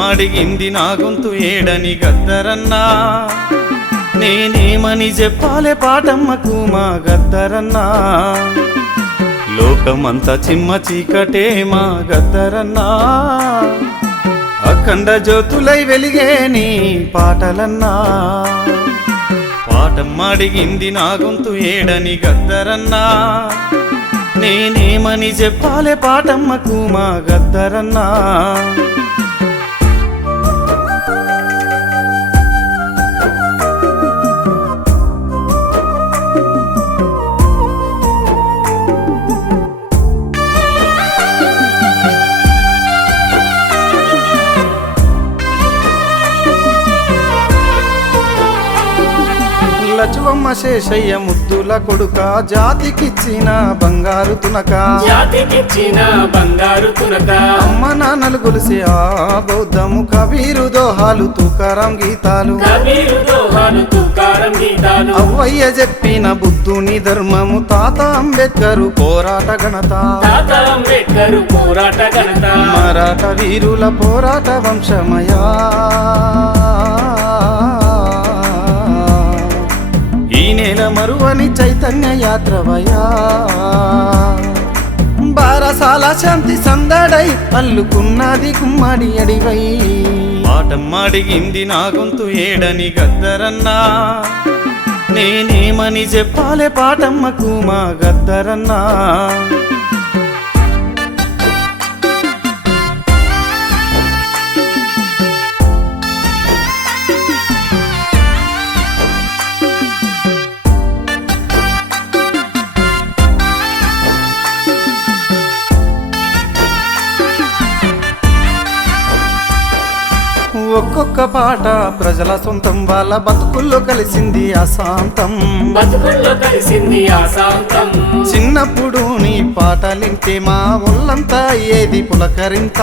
పాటమ్మాడిగింది నా గొంతు ఏడని గద్దరన్నా నేనేమని చెప్పాలే పాటమ్మకు మా గద్దరన్నా లోకమంతా చిమ్మ చీకటే మా గద్దరన్నా అఖండ జ్యోతులై వెలిగే నీ పాటలన్నా పాటమ్మాడిగింది నా గొంతు ఏడని గద్దరన్నా నేనేమని చెప్పాలే పాటమ్మకు మా గద్దరన్నా లచువమ్మ శేషయ్య ముద్దుల కొడుక జాతికిచ్చిన బంగారు తునక అమ్మ నాన్నలు గొలిసే ఆ బౌద్ధము కబీరు దోహాలు తుకారం గీతాలు అవ్వయ్య చెప్పిన బుద్ధుని ధర్మము తాత అంబేద్కరు పోరాట ఘనత మరాఠ వీరుల పోరాట వంశమయా ఈ నేల మరువని చైతన్య యాత్రవయా బారసాల శాంతి సందడై అల్లుకున్నది గుమ్మడి అడివై పాటమ్మాడిగింది నా గొంతు ఏడని గద్దరన్నా నేనేమని చెప్పాలే పాటమ్మకు మా గద్దరన్నా ఒక్కొక్క పాట ప్రజల సొంతం వాళ్ళ బతుకుల్లో కలిసింది అశాంతం చిన్నప్పుడు నీ పాటలింటే మా ఒళ్ళంతా ఏది పులకరింత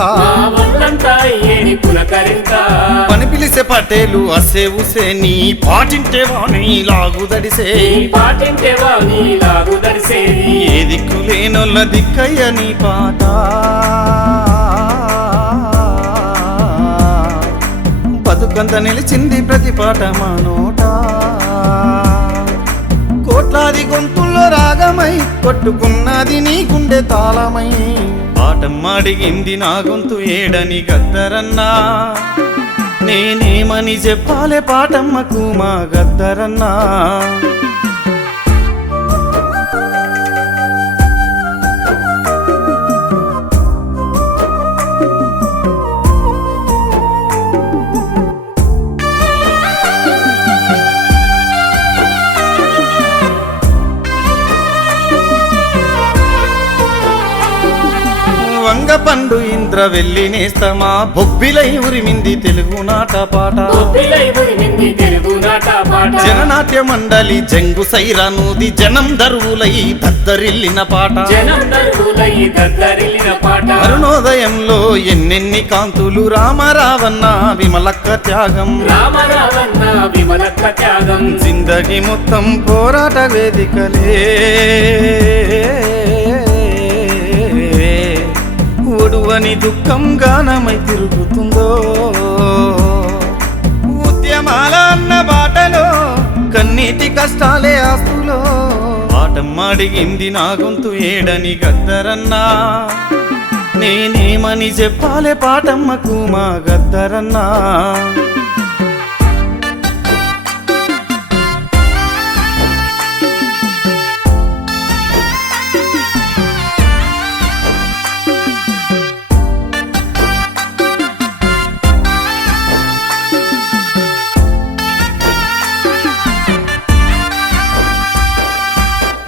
పని పిలిసే పటేలు అసే ఉసే నీ పాటింటే వాణి లాగుదడిసే ఏ దిక్కు లేనొల్ల దిక్కయ్య నీ పాట బతుకంత నిలిచింది ప్రతి పాట మా నోట కోట్లాది గొంతుల్లో రాగమై కొట్టుకున్నది నీ గుండె తాళమై పాటమ్మాడిగింది నా గొంతు ఏడని గద్దరన్నా నేనేమని చెప్పాలే పాటమ్మకు మా గద్దరన్నా వంగపండు ఇంద్ర వెళ్ళి నేస్తమా బొబ్బిలై ఉరిమింది తెలుగు నాట పాట జననాట్య మండలి జంగు సైరానూది జనం దరువులై దద్దరిల్లిన పాట అరుణోదయంలో ఎన్నెన్ని కాంతులు రామరావన్న విమలక్క త్యాగం జిందగీ మొత్తం పోరాట వేదికలే ఒడువని దుఃఖం గానమై తిరుగుతుందో ఉద్యమాల అన్న బాటలో కన్నీటి కష్టాలే ఆస్తులో పాటమ్మాడిగింది నా గొంతు ఏడని గద్దరన్నా నేనేమని చెప్పాలే పాటమ్మకు మా గద్దరన్నా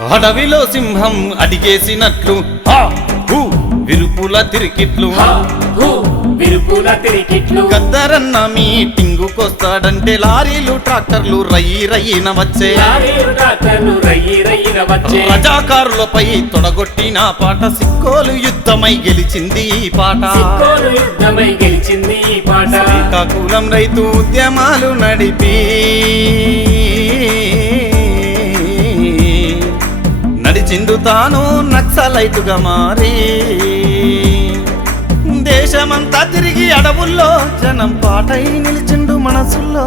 అడవిలో సింహం అడిగేసినట్లు విరుపుల తిరికిట్లు గద్దరన్న మీటింగుకొస్తాడంటే లారీలు ట్రాక్టర్లు రయ్యి రయ్యిన వచ్చే రజాకారులపై తొడగొట్టిన పాట సిక్కోలు యుద్ధమై గెలిచింది ఈ పాట శ్రీకాకుళం రైతు ఉద్యమాలు నడిపి నడిచిండు తాను నక్సలైటుగా మారి దేశమంతా తిరిగి అడవు ఊళ్ళో జనం పాటై నిలిచిండు మనసుల్లో.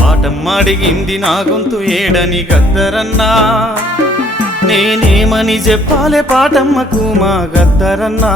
పాటమ్మ అడిగింది నా గొంతు ఏడని గద్దరన్నా, నేనేమని చెప్పాలే పాటమ్మకు మా గద్దరన్నా.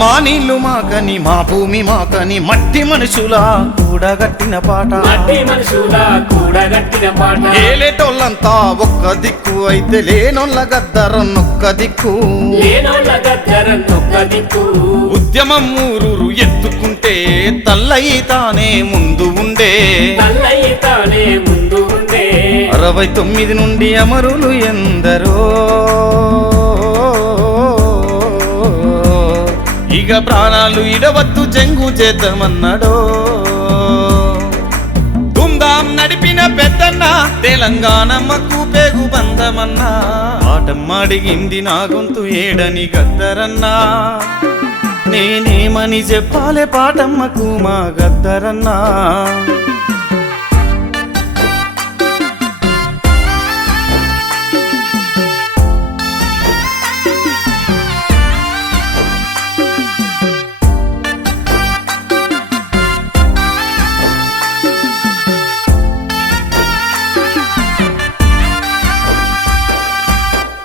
మా నీళ్ళు మాకని మా భూమి మాకని మట్టి మనుషులా కూడగట్టిన పాట, ఏలేటోళ్ళంతా ఒక్క దిక్కు అయితే లేనోళ్ళ గద్దరన్నొక్క దిక్కు. ఉద్యమం ఊరూరు ఎత్తుకుంటే తల్లయి తానే ముందు ఉండే, 69 నుండి అమరులు ఎందరో. ఇక ప్రాణాలు ఇడవద్దు జంగు చేద్దామన్నాడో. దుందాం నడిపిన పెద్దన్న తెలంగాణమ్మకు పేగు బంధమన్నా. పాటమ్మ అడిగింది నా గొంతు ఏడని గద్దరన్నా, నేనేమని చెప్పాలే పాటమ్మకు మా గద్దరన్నా.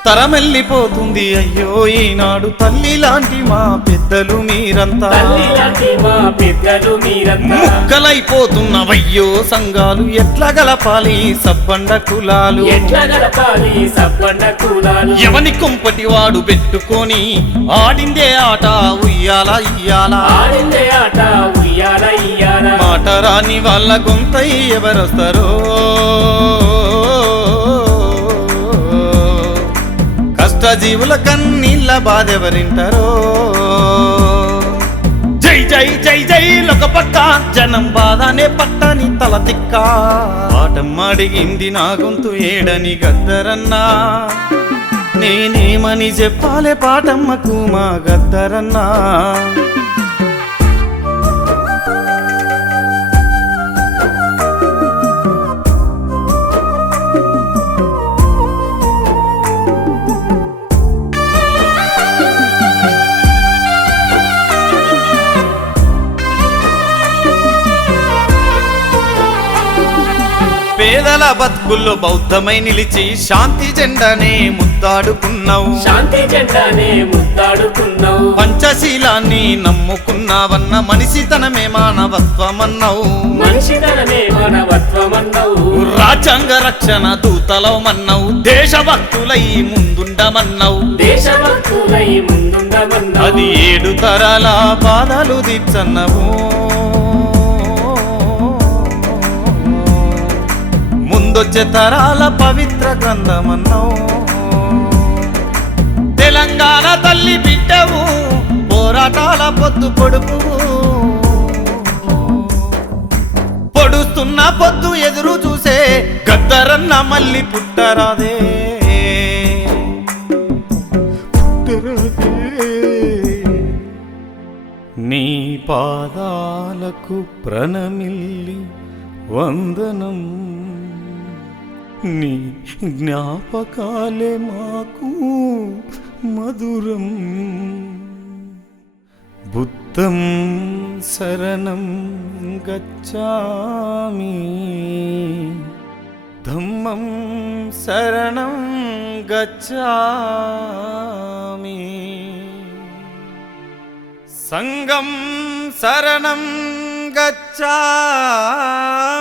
తరమెల్లిపోతుంది అయ్యో ఈనాడు, తల్లి లాంటి మా పెద్దలు మీరంతా. ముక్కలైపోతున్నవయ్యో సంఘాలు, ఎట్లా గలపాలి సబ్బండ కులాలు. ఎవని కుంపటి వాడు పెట్టుకొని ఆడిందే ఆట ఉయ్యాల ఇయ్యాల. మాట రాని వాళ్ళ గొంతై ఎవరొస్తారో, జీవుల కన్నీళ్ళ బాధెవరింటారో. జై జై జై జై లొక పక్క జనం బాధనే పట్టని తల తిక్క. పాటమ్మ అడిగింది నా గొంతు ఏడని గద్దరన్నా, నేనేమని చెప్పాలే పాటమ్మకు మా గద్దరన్నా. పేదల బతుకుల్లో బౌద్ధమై నిలిచి శాంతి జెండానే ముద్దాడుకున్నావు. పంచశీలాన్ని నమ్ముకున్నావన్న మనిషితనమే మానవత్వమన్నావు. రాజ్యాంగ రక్షణ దూతలమన్నావు, దేశభక్తులై ముందుండమన్నావు. అది 7 తరాల బాధలు తీర్చన్నవు. ముందొచ్చే తరాల పవిత్ర గ్రంథమన్నావు. తెలంగాణ తల్లి బిడ్డవు, పోరాటాల పొద్దు పొడుపు. పొడుస్తున్న పొద్దు ఎదురు చూసే గద్దరన్న మళ్ళీ పుట్టరాదే. నీ పాదాలకు ప్రణమిల్లి వందనం, నీ జ్ఞాపకాలే మాకు మధురం. బుద్ధం శరణం గచ్ఛామి, ధమ్మం శరణం గచ్ఛామి, సంఘం శరణం గచ్ఛామి.